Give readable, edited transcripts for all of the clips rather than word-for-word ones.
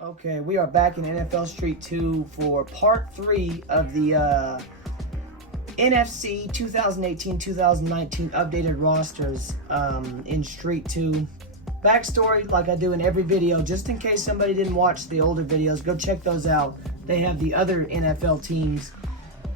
Okay, we are back in NFL Street 2 for part 3 of the NFC 2018-2019 updated rosters in Street 2. Backstory, like I do in every video, just in case somebody didn't watch the older videos, go check those out. They have the other NFL teams.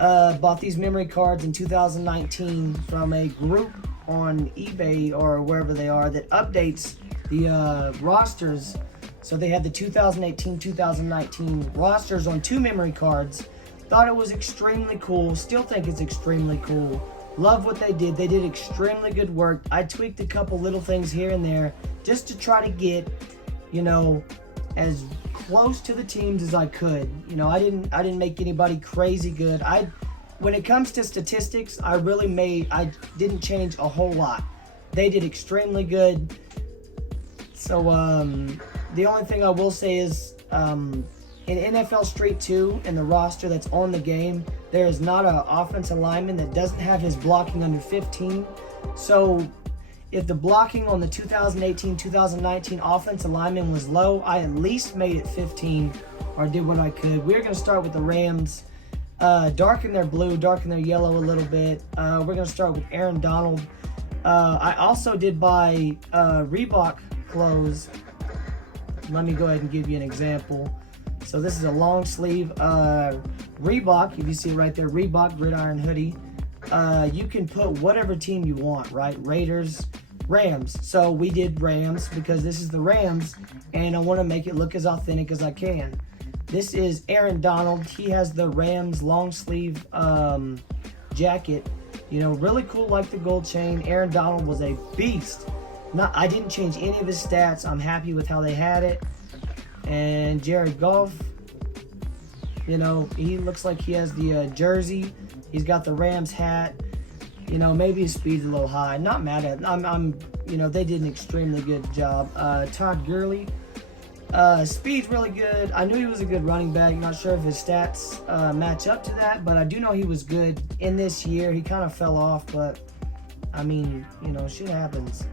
Bought these memory cards in 2019 from a group on eBay or wherever they are that updates the rosters. So they had the 2018-2019 rosters on 2 memory cards. Thought it was extremely cool. Still think it's extremely cool. Love what they did. They did extremely good work. I tweaked a couple little things here and there just to try to get, as close to the teams as I could. I didn't make anybody crazy good. When it comes to statistics, I didn't change a whole lot. They did extremely good. So the only thing I will say is in NFL Street 2 and the roster that's on the game, there is not an offensive lineman that doesn't have his blocking under 15. So if the blocking on the 2018-2019 offensive lineman was low, I at least made it 15 or did what I could. We're going to start with the Rams. Darken their blue, darken their yellow a little bit. We're going to start with Aaron Donald. I also did buy Reebok clothes. Let me go ahead and give you an example. So this is a long sleeve Reebok. If you see it right there, Reebok gridiron hoodie. You can put whatever team you want, right? Raiders, Rams. So we did Rams because this is the Rams, and I want to make it look as authentic as I can. This is Aaron Donald. He has the Rams long sleeve jacket. Really cool, like the gold chain. Aaron Donald was a beast. I didn't change any of his stats. I'm happy with how they had it. And Jared Goff, he looks like he has the jersey. He's got the Rams hat. Maybe his speed's a little high. Not mad at it. They did an extremely good job. Todd Gurley, speed's really good. I knew he was a good running back. Not sure if his stats match up to that, but I do know he was good in this year. He kind of fell off, but shit happens.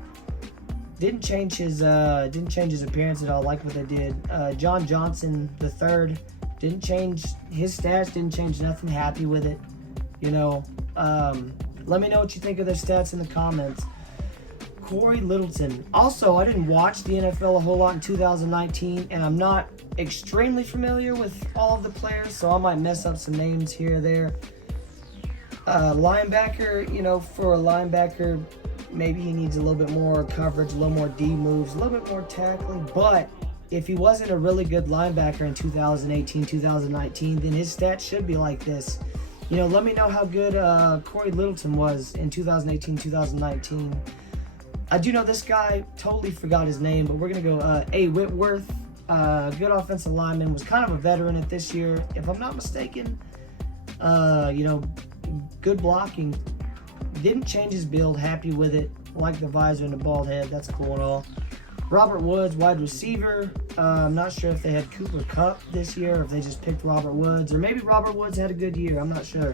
Didn't change his appearance at all. Like what they did. John Johnson III didn't change his stats. Didn't change nothing. Happy with it. Let me know what you think of their stats in the comments. Corey Littleton. Also, I didn't watch the NFL a whole lot in 2019, and I'm not extremely familiar with all of the players, so I might mess up some names here or there. Linebacker. For a linebacker, maybe he needs a little bit more coverage, a little more D moves, a little bit more tackling. But if he wasn't a really good linebacker in 2018, 2019, then his stats should be like this. Let me know how good Corey Littleton was in 2018, 2019. I do know this guy, totally forgot his name, but we're going to go A. Whitworth. Good offensive lineman, was kind of a veteran at this year, if I'm not mistaken. Good blocking. Didn't change his build, happy with it. Like the visor and the bald head, that's cool and all. Robert Woods, wide receiver. I'm not sure if they had Cooper Kupp this year or if they just picked Robert Woods. Or maybe Robert Woods had a good year, I'm not sure.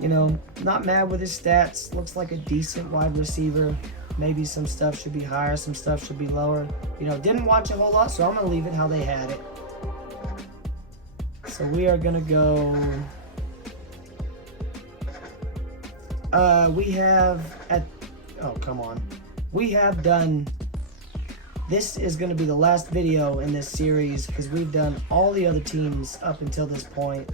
Not mad with his stats. Looks like a decent wide receiver. Maybe some stuff should be higher, some stuff should be lower. Didn't watch a whole lot, so I'm going to leave it how they had it. So we are going to go... We have done, this is going to be the last video in this series because we've done all the other teams up until this point.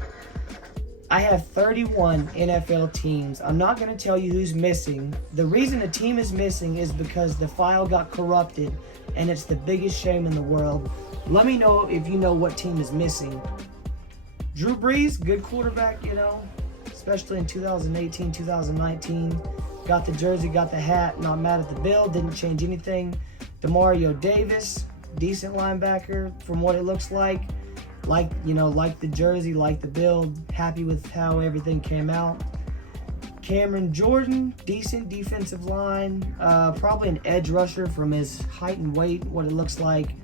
I have 31 NFL teams. I'm not going to tell you who's missing. The reason a team is missing is because the file got corrupted, and it's the biggest shame in the world. Let me know if you know what team is missing. Drew Brees, good quarterback, especially in 2018, 2019. Got the jersey, got the hat, not mad at the build, didn't change anything. Demario Davis, decent linebacker from what it looks like. Like the jersey, like the build, happy with how everything came out. Cameron Jordan, decent defensive line, probably an edge rusher from his height and weight, what it looks like.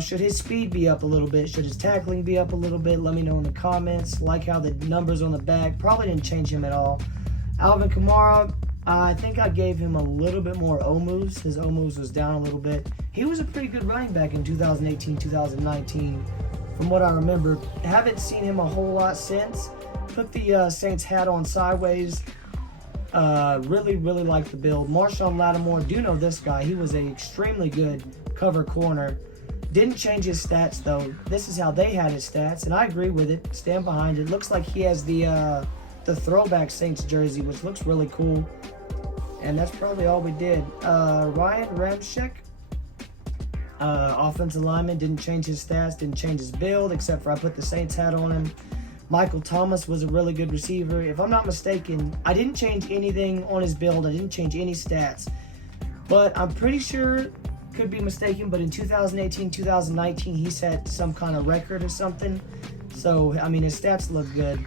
Should his speed be up a little bit? Should his tackling be up a little bit? Let me know in the comments. Like how the numbers on the back, probably didn't change him at all. Alvin Kamara, I think I gave him a little bit more O moves. His O moves was down a little bit. He was a pretty good running back in 2018, 2019, from what I remember. Haven't seen him a whole lot since. Put the Saints hat on sideways. Really like the build. Marshawn Lattimore, do know this guy. He was an extremely good cover corner. Didn't change his stats though. This is how they had his stats, and I agree with it. Stand behind it. Looks like he has the throwback Saints jersey, which looks really cool. And that's probably all we did. Ryan Ramczyk, offensive lineman, didn't change his stats, didn't change his build, except for I put the Saints hat on him. Michael Thomas was a really good receiver. If I'm not mistaken, I didn't change anything on his build. I didn't change any stats. But I'm pretty sure, could be mistaken, but in 2018, 2019, he set some kind of record or something. So, I mean, his stats look good.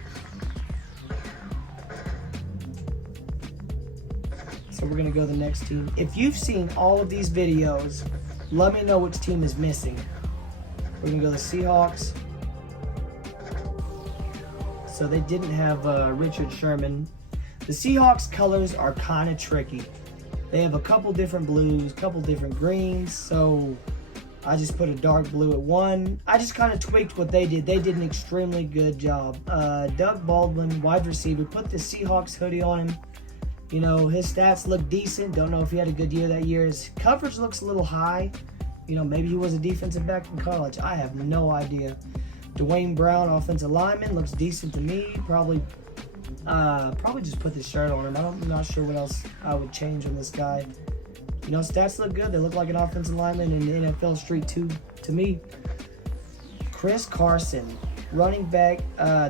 So we're going to go to the next team. If you've seen all of these videos, let me know which team is missing. We're going to go to the Seahawks. So they didn't have Richard Sherman. The Seahawks colors are kind of tricky. They have a couple different blues, couple different greens. So I just put a dark blue at one. I just kind of tweaked what they did. They did an extremely good job. Doug Baldwin, wide receiver, put the Seahawks hoodie on him. You know, his stats look decent. Don't know if he had a good year that year. His coverage looks a little high. You know, maybe he was a defensive back in college. I have no idea. Dwayne Brown, offensive lineman, looks decent to me. Probably just put the shirt on him. I'm not sure what else I would change on this guy. You know, stats look good. They look like an offensive lineman in the NFL Street 2 to me. Chris Carson, running back.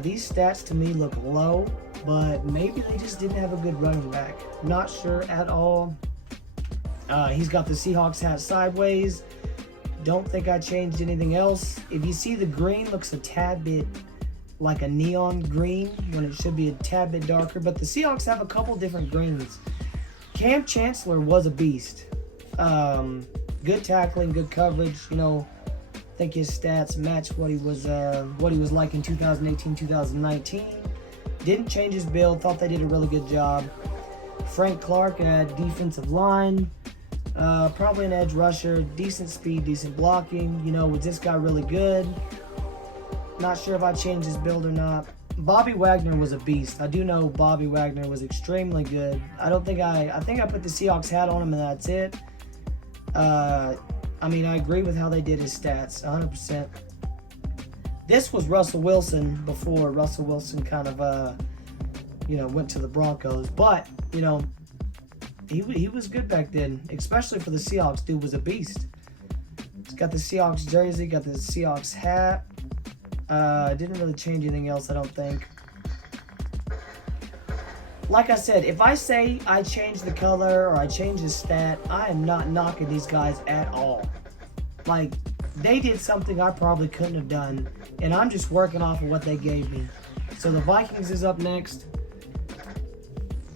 These stats to me look low, but maybe they just didn't have a good running back. Not sure at all. He's got the Seahawks hat sideways. Don't think I changed anything else. If you see, the green looks a tad bit like a neon green when it should be a tad bit darker, but the Seahawks have a couple different greens. Cam Chancellor was a beast. Good tackling, good coverage. You know, I think his stats match what he was like in 2018, 2019. Didn't change his build. Thought they did a really good job. Frank Clark at defensive line. Probably an edge rusher. Decent speed, decent blocking. You know, was this guy really good? Not sure if I changed his build or not. Bobby Wagner was a beast. I do know Bobby Wagner was extremely good. I think I put the Seahawks hat on him and that's it. I mean, I agree with how they did his stats, 100%. This was Russell Wilson before Russell Wilson kind of, went to the Broncos. But, you know, he was good back then, especially for the Seahawks. Dude was a beast. He's got the Seahawks jersey, got the Seahawks hat. Didn't really change anything else, I don't think. Like I said, if I say I changed the color or I changed the stat, I am not knocking these guys at all. Like, they did something I probably couldn't have done, and I'm just working off of what they gave me. So the Vikings is up next.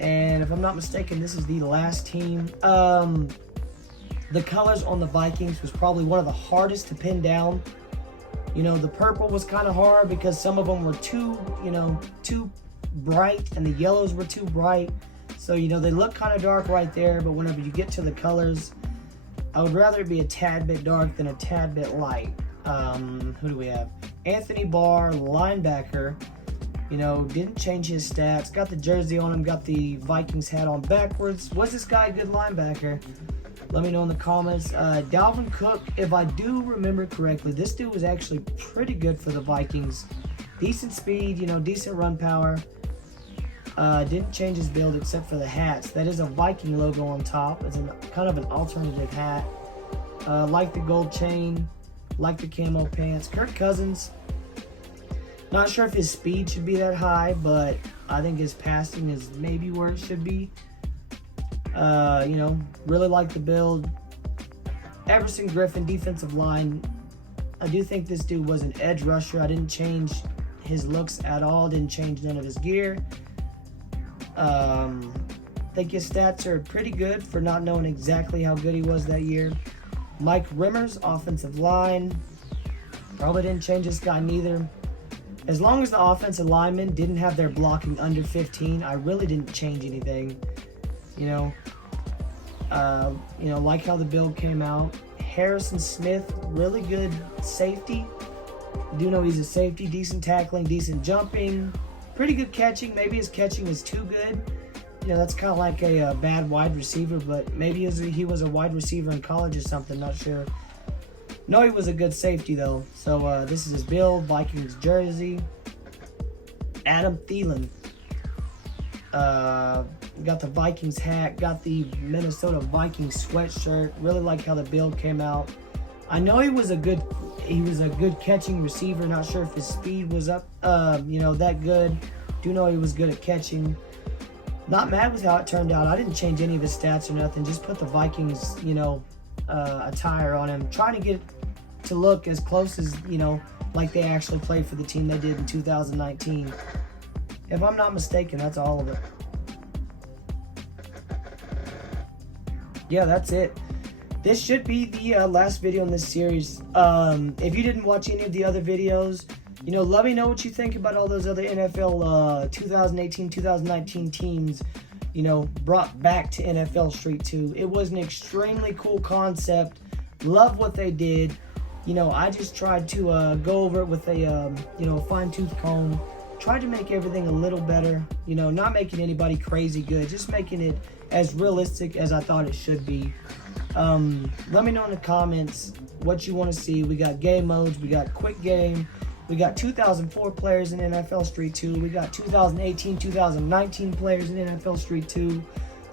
And if I'm not mistaken, this is the last team. The colors on the Vikings was probably one of the hardest to pin down. You know, the purple was kind of hard because some of them were too bright, and the yellows were too bright. So, you know, they look kind of dark right there, but whenever you get to the colors, I would rather it be a tad bit dark than a tad bit light. Who do we have? Anthony Barr, linebacker. You know, didn't change his stats. Got the jersey on him, got the Vikings hat on backwards. Was this guy a good linebacker? Let me know in the comments. Dalvin Cook, if I do remember correctly, this dude was actually pretty good for the Vikings. Decent speed, you know, decent run power. Didn't change his build except for the hats. That is a Viking logo on top. It's kind of an alternative hat. Like the gold chain, like the camo pants. Kirk Cousins, not sure if his speed should be that high, but I think his passing is maybe where it should be. You know, really like the build. Everson Griffin, defensive line. I do think this dude was an edge rusher. I didn't change his looks at all. Didn't change none of his gear. I think his stats are pretty good for not knowing exactly how good he was that year. Mike Rimmers, offensive line. Probably didn't change this guy neither. As long as the offensive linemen didn't have their blocking under 15, I really didn't change anything. Like how the build came out. Harrison Smith, really good safety. I do know he's a safety, decent tackling, decent jumping, pretty good catching. Maybe his catching is too good. That's kind of like a bad wide receiver, but maybe he was a wide receiver in college or something, not sure. No, he was a good safety though. So this is his build, Vikings jersey. Adam Thielen. Got the Vikings hat, got the Minnesota Vikings sweatshirt. Really like how the build came out. I know he was a good catching receiver. Not sure if his speed was up, that good. Do know he was good at catching. Not mad with how it turned out. I didn't change any of his stats or nothing. Just put the Vikings, attire on him. Trying to get it to look as close as, like they actually played for the team they did in 2019. If I'm not mistaken, that's all of it. Yeah, that's it. This should be the last video in this series. If you didn't watch any of the other videos, let me know what you think about all those other NFL 2018, 2019 teams, brought back to NFL Street 2. It was an extremely cool concept. Love what they did. I just tried to go over it with a, fine-tooth comb. Tried to make everything a little better. Not making anybody crazy good. Just making it as realistic as I thought it should be. Let me know in the comments what you want to see. We got game modes. We got quick game. We got 2004 players in NFL Street 2. We got 2018, 2019 players in NFL Street 2.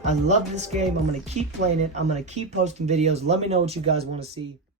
I love this game. I'm going to keep playing it. I'm going to keep posting videos. Let me know what you guys want to see.